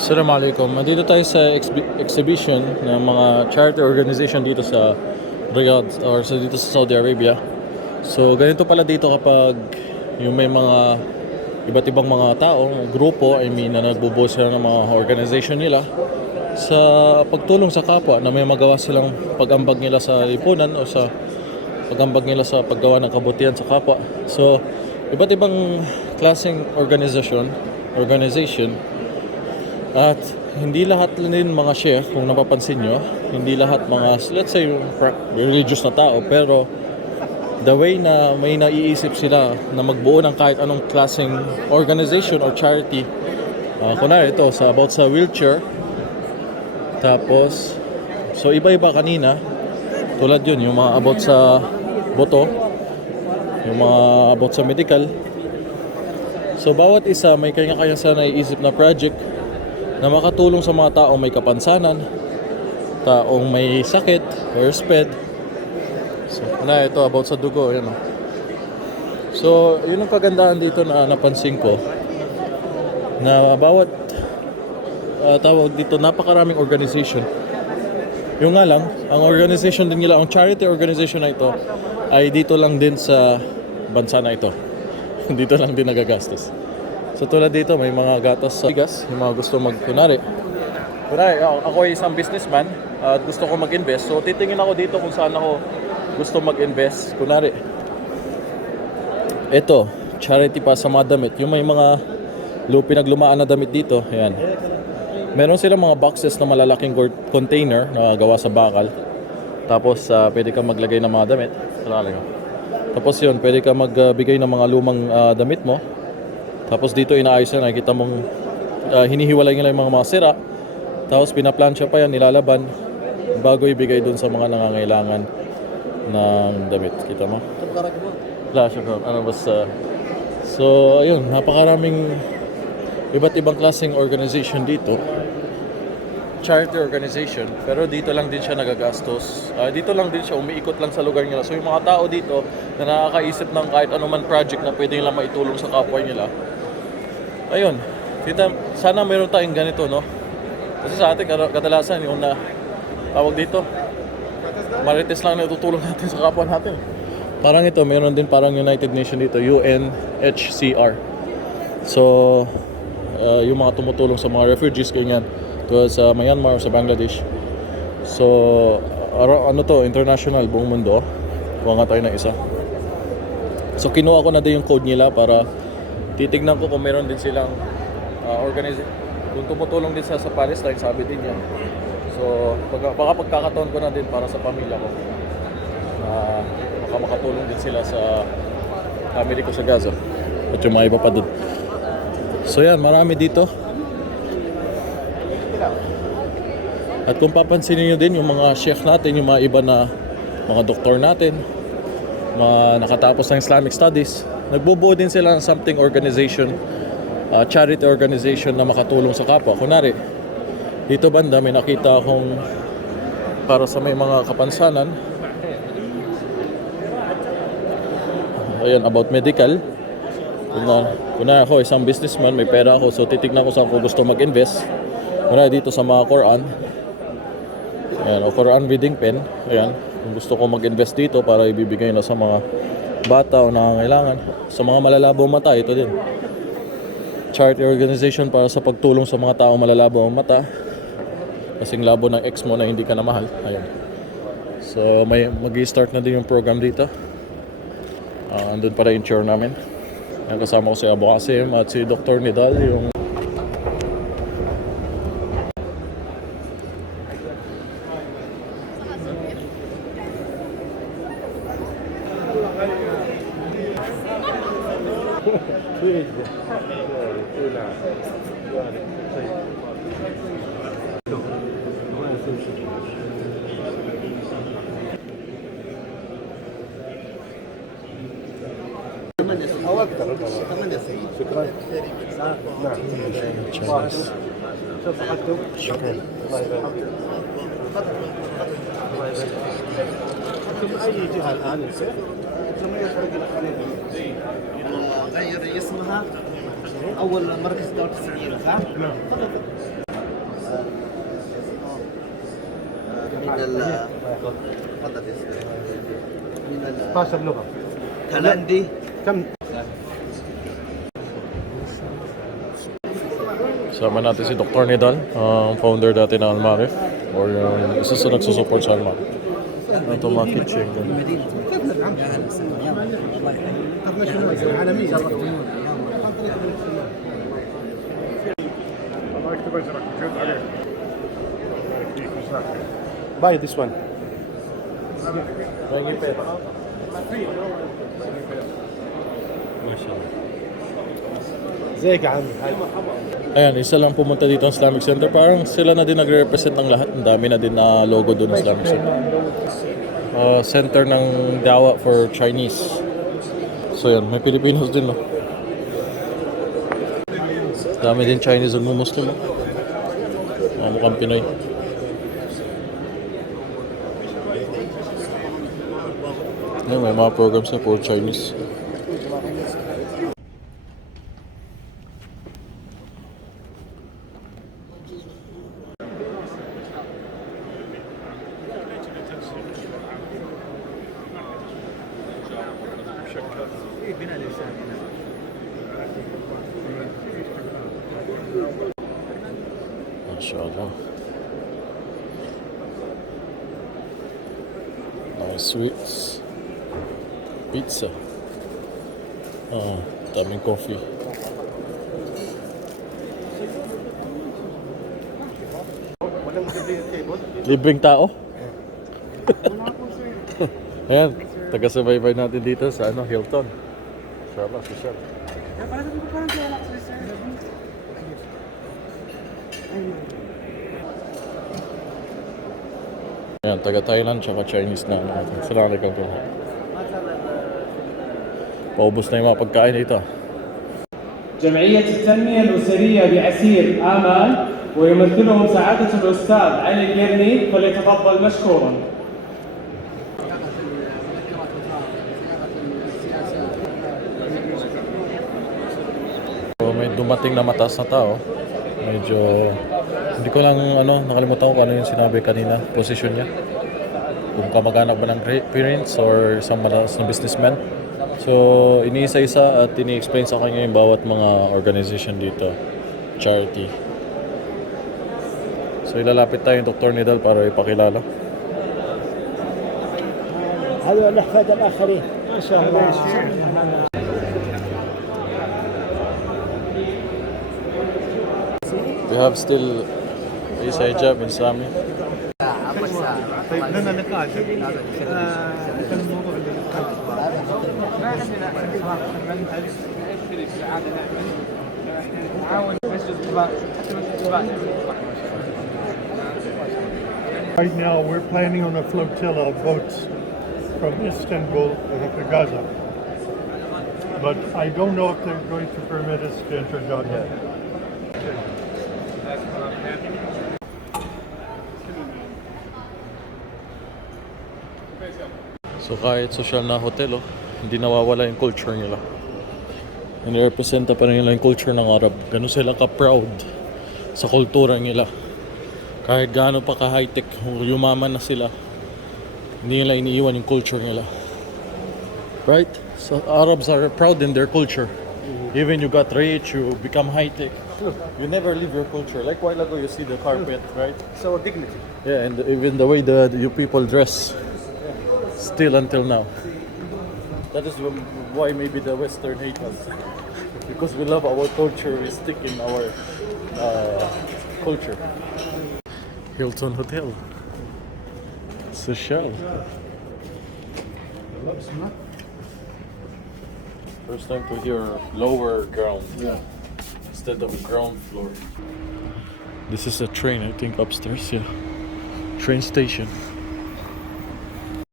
Assalamualaikum. Nandito tayo sa exhibition ng mga charity organization dito sa Riyadh or dito sa Saudi Arabia. So ganito pala dito kapag yung may mga iba't ibang mga tao, grupo, na nagbubuo sila ng mga organization nila sa pagtulong sa kapwa na may magawa silang pag-ambag nila sa lipunan o sa pag-ambag nila sa paggawa ng kabutihan sa kapwa. So iba't ibang klaseng organization at hindi lahat din mga sheikh, kung napapansin nyo, hindi lahat mga, let's say, religious na tao, pero the way na may naiisip sila na magbuo ng kahit anong klaseng organization or charity. Kunwari ito, about sa wheelchair. Tapos, so iba-iba kanina, tulad yun, yung mga about sa boto, yung mga about sa medical. So bawat isa may kanya-kanya sa naiisip na project na makatulong sa mga taong may kapansanan, taong may sakit or SPED. So, ito about sa dugo, yun o. So, yun ang kagandahan dito na napansin ko, na bawat tawag dito, napakaraming organization. Yung nga lang, ang organization din nila, ang charity organization na ito, ay dito lang din sa bansa na ito. Dito lang din nagagastos. So tulad dito, may mga gatas sa bigas, yung mga gusto kunwari, ako ay isang businessman at gusto ko mag-invest. So titingin ako dito kung saan ako gusto mag-invest. Kunwari, ito, charity pa sa mga damit. Yung may mga pinaglumaan na damit dito, ayan. Meron silang mga boxes na malalaking container na gawa sa bakal. Tapos pwede kang maglagay ng mga damit. Tapos yun, pwede kang magbigay ng mga lumang damit mo. Tapos dito inaayos na, nakikita mong hinihiwalay nila yung mga sira. Tapos pinaplansya pa yan, nilalaban bago ibigay dun sa mga nangangailangan ng damit. Kita mo? Wala siya. So ayun, napakaraming iba't ibang klaseng organization dito. Charity organization, pero dito lang din siya nagagastos. Dito lang din siya, umiikot lang sa lugar nila. So yung mga tao dito na nakakaisip ng kahit anuman project na pwede nilang maitulong sa kapwa nila, ayun, sana meron tayong ganito, no? Kasi sa atin, kadalasan yung tawag dito, marites lang na tutulong natin sa kapwa natin. Parang ito, meron din parang United Nations dito, UNHCR. So, yung mga tumutulong sa mga refugees, ganyan, tulad sa Myanmar o sa Bangladesh. So, international, buong mundo. Kuha nga tayo ng isa. So, kinuha ko na din yung code nila para titignan ko kung meron din silang kung tumutulong din sa Palestine, sabi din yan. So, baka pagkakataon ko na din para sa pamilya ko. Baka makatulong din sila sa family ko sa Gaza. At yung mga iba pa dun. So yan, marami dito. At kung papansinin nyo din, yung mga chef natin, yung mga iba na mga doktor natin, mga nakatapos ng Islamic Studies, nagbubuo din sila ng something organization, charity organization na makatulong sa kapwa. Kunwari, dito banda may nakita akong para sa may mga kapansanan. Ayan, about medical. Kunwari ako, isang businessman, may pera ako, so titignan ko saan ko gusto mag-invest. Kunwari dito sa mga Quran. Ayan, o Quran reading pen. Ayan, kung gusto ko mag-invest dito para ibibigay na sa mga bata o nangangailangan. Sa mga malalabong mata, ito din. Charity organization para sa pagtulong sa mga taong malalabo ang mata. Kasing labo ng ex mo na hindi ka na mahal. Ayun. So mag-i-start na din yung program dito. Andun para yung chair namin. Ayan, kasama ko si Abu Qasim at si Dr. Nidal, yung أو أكثر. شكرا. نعم. شو صحتكم؟ شكرا. الله يبارك فيك. أنتم أي جهة الآن يصير؟ لما يخرج غير اسمها أول مركز دولة السعودية صح؟ نعم. 16 لغة. هولندي. كم؟ Sama natin si Dr. Nidal, ang founder dati ng Almarif, or yung isa sa nagsusupport sa Almarif. Ito mga kitchen. عالمية. Buy this one. زيك عم. Ayan, isa lang pumunta dito ang Islamic Center. Parang sila na din nagre-represent ng lahat. Ang dami na din na logo doon ng Islamic Center. Center ng Dawa for Chinese. So yan, may Pilipinos din, no? Dami din Chinese ang Muslim, no? Mukhang Pinoy. Yan, may mga programs na for Chinese. MashaAllah. Nice sweets. Pizza. Daming coffee. Libreng tao? Ayan, taga-subaybay natin dito sa Hilton. Inshallah, social. Ayan, taga-Thailand tsaka Chinese na natin. Assalamualaikum. Paubos na yung mga pagkain dito. جمعية التنمية الأسرية بعسير آمال ويمثلهم سعادة الأستاذ علي القرني فليتفضل مشكورا. So, may dumating na mataas na tao. Medyo hindi ko lang nakalimutan ko kung ano yung sinabi kanina, position niya. Kung kamag-anak ba ng parents or isang mataas na businessman. So, iniisa-isa at ini-explain sa kanya yung bawat mga organization dito, charity. So, ilalapit tayo yung Dr. Nidal para ipakilala. هذا الأحفاد الآخرين ما شاء الله. We have still Isa hijab in Islami. طيب لنا نقاش كان الموضوع اللي Right now, we're planning on a flotilla of boats from Istanbul to Gaza. But I don't know if they're going to permit us to enter Gaza. So kahit social na hotel, hindi nawawala yung culture nila. Nirepresenta pa rin nila yung culture ng Arab. Ganun sila ka-proud sa kultura nila. Kahit gaano pa ka-high-tech, yumaman na sila, hindi nila iniiwan yung culture nila. Right? So Arabs are proud in their culture. Even you got rich, you become high-tech, you never leave your culture. Like a while ago, you see the carpet, right? So dignity. Yeah, and even the way you people dress, still until now. That is why maybe the Western hate us. Because we love our culture, we stick in our culture. Hilton Hotel. Social. First time to hear lower ground instead of ground floor. This is a train, I think, upstairs, yeah. Train station.